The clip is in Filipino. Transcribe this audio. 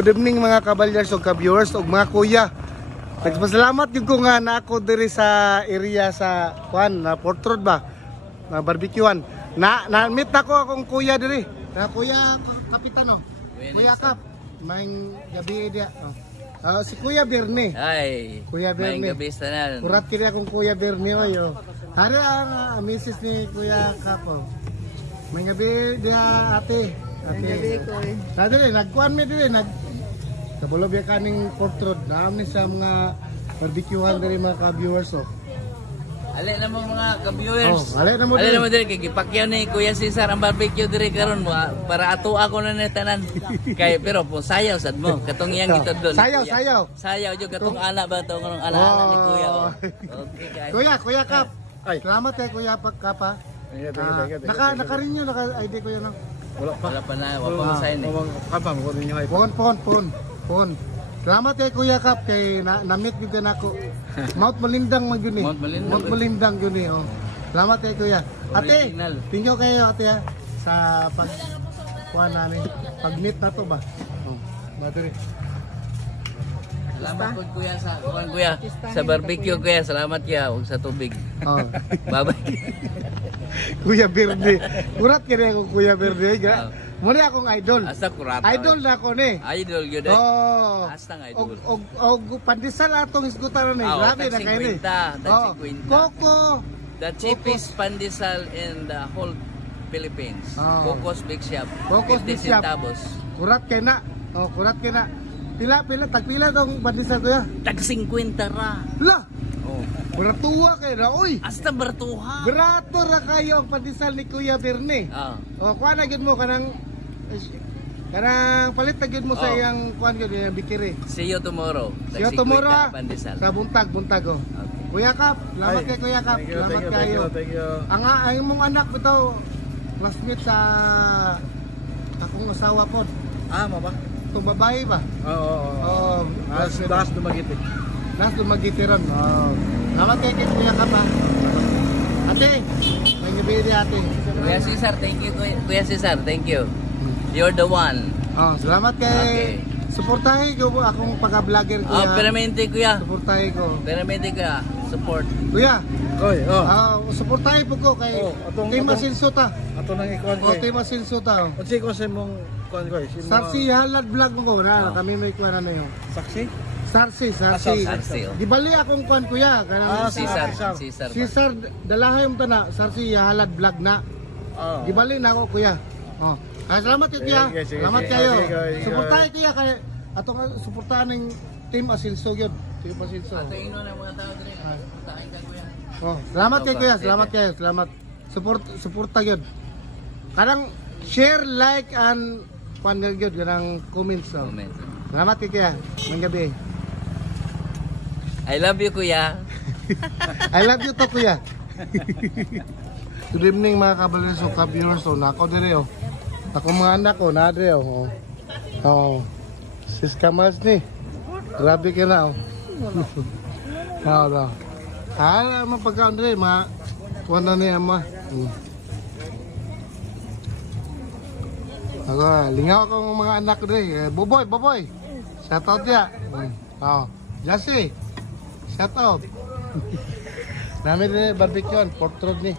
Good evening mga kabalyers o ka-viewers o mga kuya. Nagpasalamat yung ko nga na ako diri sa area sa Juan, na Port Road ba? Na barbecuean. Na-meet ako akong kuya diri. Na kuya Kapitano. Kuya Kap. Maing gabi dia. Si Kuya Bernie. Ay. Kuya Bernie. Maing gabi tanan. Kurat kini akong Kuya Bernie oy. Hari ang misis ni Kuya Kap. Maing gabi dia ate. Okay. Sa dili nagkuan mi dili kabulob ya kaning Port Road. Naam ni sa mga barbecuehan diri mga ka-viewers oh. Ali na mo mga ka-viewers. Oh, ali na mo diri kay gipakyaw ni Kuya Cesar ang barbecue diri karon mo para ato ako na tanan. Kay pero po sayaw sad mo katong iyang gitudlon. Sayaw. Sayaw jud katong ana ba to kanang ana ni Kuya. Okay guys. Kuya Kap. Ay, salamat kay Kuya Kap. Naka-renew naka-ID ko yun. Wala pa na, wala pa sign eh. Kapang ko ninyo ay. Pon. Salamat kay Kuya Kap kay na-meet gyud na ako. Mount Malindang man gyud ni. Mount Malindang gyud ni oh. Salamat kay Kuya. Ate, tingyo kayo ate ha sa kuan nani. Pag-meet na to ba? Oh. Madre. Salamat po kuya sa kuya sa barbecue kuya. Salamat kuya ug sa tubig. Oh. Bye-bye. Kuya Bernie. Kurat kini ako Kuya Bernie. Muli akong idol. Asa kurat. Idol na ako ni. Idol gyud eh. Oh. Astang idol. Og pandesal atong isgutan ni. Grabe na kay ni. Coco. The cheapest pandesal in the whole Philippines. Coco's Big Shop. Coco's Big Shop. Kurat kay na. Oh, kurat kay na. Pila tagpila tong pandesal kuya? Tag 50 ra. La. Oh, beratuwa kay na oy. Hasta bertuha. Berato ra kayo ang pandesal ni Kuya Bernie. Oh, kuha na gyud mo kanang palit na gyud mo sa iyang kuan gyud yung bikiri. See you tomorrow. See you tomorrow. Pandesal. Sa buntag oh. Okay. Kuya Kap, salamat kay Kuya Kap. Salamat kayo. Ang imong anak bitaw classmate sa akong asawa pod. Maba. Itong babae ba? Oo. Das dumagiti. Das dumagiti ron. Oo. Salamat kay Kuya Kap ha. Ate, may gabi ate. Kuya Cesar, thank you. Kuya Cesar, thank you. You're the one. Salamat kay suportahin ko akong pagka-vlogger kuya. Peramente kuya. Suportahin ko. Peramente kuya. Support. Kuya. Oy, suportahin po ko kay Team Masinsuta. Ato nang ikuan ko. Team Masinsuta. Unsi ko sa imong kuan ko. Saksi halad vlog mo na kami may kuan na yo. Saksi? Sarsi. Di bali akong kuan kuya kanang Cesar dalahay mo tana Sarsi halad vlog na. Di bali na ako kuya. Salamat kuya. Salamat kayo. Suportahan kuya kay atong suportahan ning Team Asilso gyud. Team Asilso. Ato ino na mga tao diri. Suportahan ka kuya. Salamat kay kuya. Salamat kayo. Salamat. Suporta gyud. Kanang share, like and kuan gyud kanang comments. Salamat kay kuya. May gabi. I love you kuya. I love you to kuya. Good evening mga kabalyers o ka-viewers o nako dire o. Ako mga anak ko na dire o. Sis Kamas ni. Grabe ka na o. Mga pagkaon dire mga kuwan na niya ma. Ako, lingaw akong mga anak ko dire. Boboy. Shout out ya. Jesse. Shout out. Namin din barbecue Port Road ni.